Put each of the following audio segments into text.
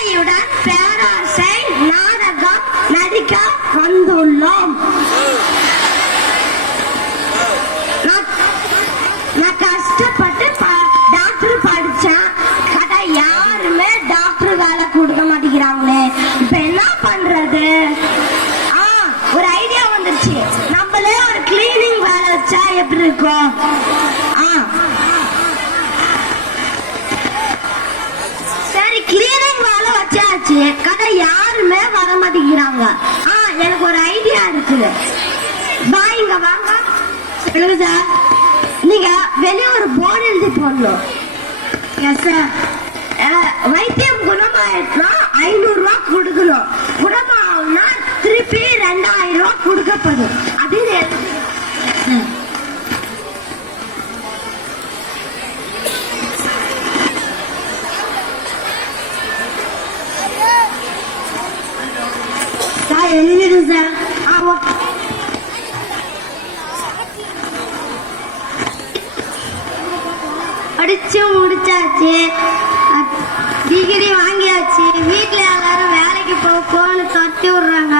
பிள்ளையுடன் பேராசை நாடகம் நடிக்க வந்துள்ளோம். நான் கஷ்டப்பட்டு டாக்டர் படிச்சேன் கடை யாருமே டாக்டர் வேலை கொடுக்க மாட்டேங்கிறாங்களே. இப்ப என்ன பண்றது? ஆ ஒரு ஐடியா வந்துருச்சு. நம்மளே ஒரு கிளீனிங் வேலை வச்சா எப்படி இருக்கும்? வச்சாச்சு கதை யாருமே வர மாட்டேங்கிறாங்க ஆ எனக்கு ஒரு ஐடியா இருக்குது பாய்ங்க வாங்க. சொல்லுங்க சார் நீங்க வெளியே ஒரு போர்டு எழுதி போடணும். எஸ் சார் வைத்தியம் குணமாயிட்டுனா ஐநூறு ரூபா கொடுக்கணும். குணமாகனா திருப்பி ரெண்டாயிரம் ரூபா கொடுக்கப்படும். அப்படின்னு எழுதி சார் எழுதிடு சார் ஆ ஓகே படிச்சு முடிச்சாச்சு. டிகிரி வாங்கியாச்சு. வீட்டில் எல்லாரும் வேலைக்கு போ போன்னு தொத்தி விடுறாங்க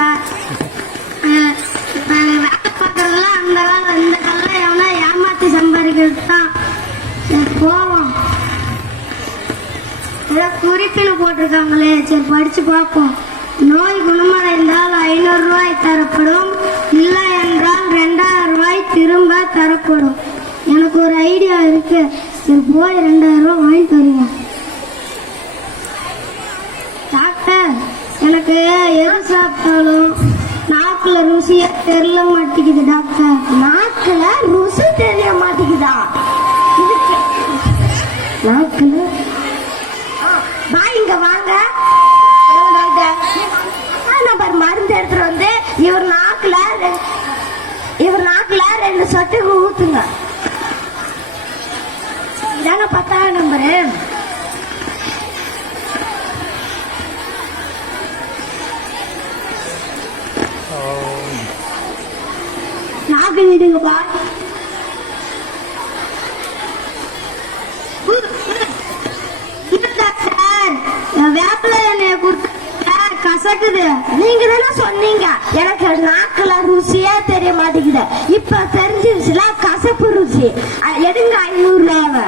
வேலை பார்க்கறதுலாம் அந்த காலம் இந்த காலம் எவனா ஏமாத்தி சம்பாதிக்கிறது தான். போவோம். ஏதோ குறிப்பில் போட்டிருக்காங்களே. சரி படிச்சு பார்ப்போம். நோய் குணமடைந்தால் ஐநூறு ரூபாய் தரப்படும். இல்லை என்றால் ரெண்டாயிரம் ரூபாய் திரும்ப தரப்படும். எனக்கு ஒரு ஐடியா இருக்கு. சரி போய் ரெண்டாயிரம் ரூபாய் வாங்கி தருவோம் டாக்டர் எனக்கு எது சாப்பிட்டாலும் நாக்குல ருசியா தெரியல மாட்டேங்குது டாக்டர். நாக்குல ருசி தெரிய மாட்டேங்குதா? நாக்குல? வா இங்க வாங்க நம்பர் மருந்து எடுத்துட்டு வந்து இவர் நாக்குல இவர் நாக்குல ரெண்டு சொட்டுக்கு ஊத்துங்க. இதாங்க பத்தாம் நம்பரு நாக்கு விடுங்கப்பா சார் வேப்பில எண்ணெய கொடுத்து கசக்குது நீங்க தானே சொன்னீங்க. எனக்கு நாக்குல ருசியே தெரிய மாட்டேங்குது. இப்ப தெரிஞ்சிருச்சுல கசப்பு ருசி. எடுங்க ஐநூறு ரூபாவை.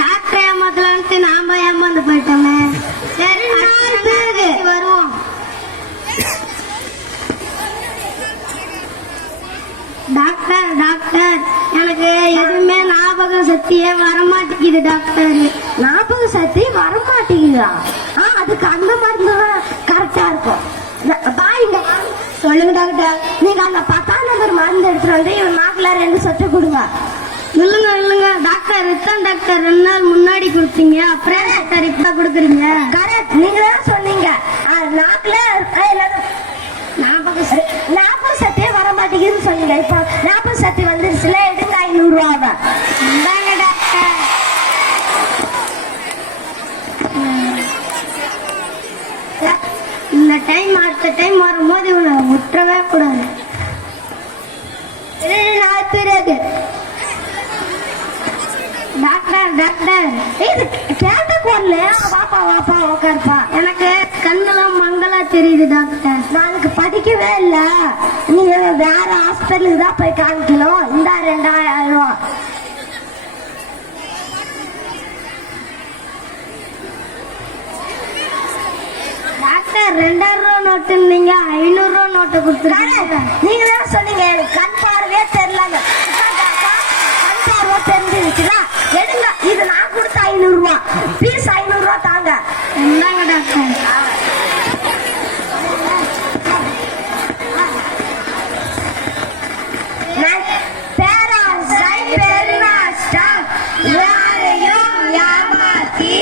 டாக்டர் ஏமாத்தலான்ட்டு நாம ஏமாந்து போயிட்டோமே. சரி நாலு பேரு வருவோம். டாக்டர் டாக்டர் எனக்கு எதுவுமே ஞாபக சக்தியே வரமாட்டேங்குது டாக்டர். ஞாபக சக்தி வரமாட்டேங்குதா? ஆ அதுக்கு அந்த மருந்து கரெக்டா இருக்கும். பாருங்க. சொல்லுங்க டாக்டர். நீங்க அந்த பத்தாம் நம்பர் மருந்து எடுத்துட்டு வந்து இவன் நாக்குல ரெண்டு சொட்டு கொடுங்க. இல்லைங்க இல்லைங்க. டாக்டர் இத்தான் டாக்டர். ரெண்டு நாள் முன்னாடி கொடுத்தீங்க. அப்புறம் டாக்டர் இப்ப கொடுக்குறீங்க? கரெக்ட் நீங்க தான் சொன்னீங்க. ஆ, நாக்குல ஞாபகம் எல்லாரும் ஞாபக சக்தியே வர மாட்டேங்குதுன்னு சொன்னீங்க இப்போ ஞாபகம் சக்தி வந்துருச்சுல எடுங்க ஐநூறு ரூபாவை இந்தாங்க டாக்டர் இந்த டைம் அடுத்த டைம் வரும்போது இவனை விட்டுறவே கூடாது நாலு பிறகு. Doctor doctor. இது கேட்ட குரல் வாப்பா வாப்பா உட்காருப்பா எனக்கு கண்ணெல்லாம் மங்களா தெரியுது டாக்டர். நான் அதுக்கு படிக்கவே இல்ல. நீங்க வேற ஹாஸ்பிட்டலுக்கு தான் போய் காமிக்கணும். இந்த ரெண்டாயிரம் ரூபாய் டாக்டர் ரெண்டாயிரம் ரூபா நோட்டு நீங்க ஐநூறு ரூபா நோட்டு கொடுத்துருக்காங்க. நீங்க தான் சொன்னீங்க எனக்கு கண் பார்வையே தெரியலங்க. கண் பார்வை தெரிஞ்சிருச்சுல எடுங்க இது நான் கொடுத்த ஐநூறு ரூபா. பீஸ் ஐநூறு ரூபா தாங்க. இந்தாங்க டாக்டர். யாரையும் ஏமாத்தி